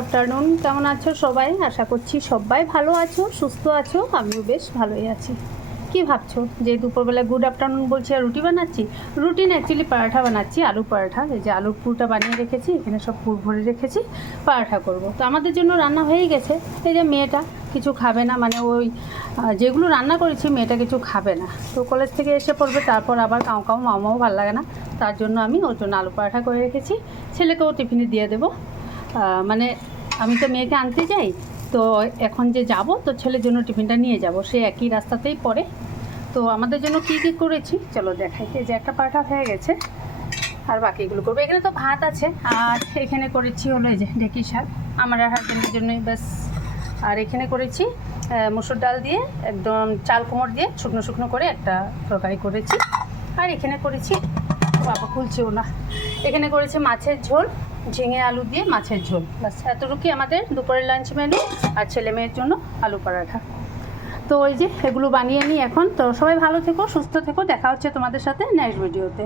Afternoon, কেমন আছো সবাই? আশা করছি সবাই ভালো আছো, সুস্থ আছো। আমিও বেশ ভালোই আছি। কি ভাবছো যে দুপুরবেলা গুড আফটারনুন বলছি আর রুটি বানাচ্ছি? রুটি না, অ্যাকচুয়ালি পরাঠা বানাচ্ছি, আলু পরাঠা। এই যে আলুর পুরটা বানিয়ে রেখেছি, এখানে সব পুর ভরে রেখেছি, পরাঠা করব। তো আমাদের জন্য রান্না হয়েই গেছে। এই যে মেয়েটা কিছু খাবে না, মানে ওই যেগুলো রান্না করেছি মেয়েটা কিছু খাবে না। তো কলেজ থেকে এসে পড়বে, তারপর আবার কাউ কাউ মামাও ভালো লাগে না। তার জন্য আমি ওর জন্য আলু পরাঠা করে রেখেছি। ছেলেকেও টিফিনে দিয়ে দেবো। মানে আমি তো মেয়েকে আনতে যাই, তো এখন যে যাব তো ছেলের জন্য টিফিনটা নিয়ে যাব, সে একই রাস্তাতেই পড়ে। তো আমাদের জন্য কী কী করেছি চলো দেখাই। যে একটা পরাঠা হয়ে গেছে, আর বাকিগুলো করবো। এখানে তো ভাত আছে, আর এখানে করেছি হলো এই যে ঢেঁকি শাক আমার আর হাজবেন্ডের জন্যই ব্যাস। আর এখানে করেছি মসুর ডাল দিয়ে একদম চাল কুমড় দিয়ে শুকনো শুকনো করে একটা তরকারি করেছি। আর এখানে করেছি, বাবা খুলছেও না, এখানে করেছি মাছের ঝোল, ঝিঙে আলু দিয়ে মাছের ঝোল। ব্যাস এতটুকুই আমাদের দুপুরের লাঞ্চ মেনু, আর ছেলে মেয়ের জন্য আলু পরাঠা। তো ওই যে এগুলো বানিয়ে নিই এখন। তো সবাই ভালো থেকো, সুস্থ থেকো, দেখা হচ্ছে তোমাদের সাথে নেক্সট ভিডিওতে।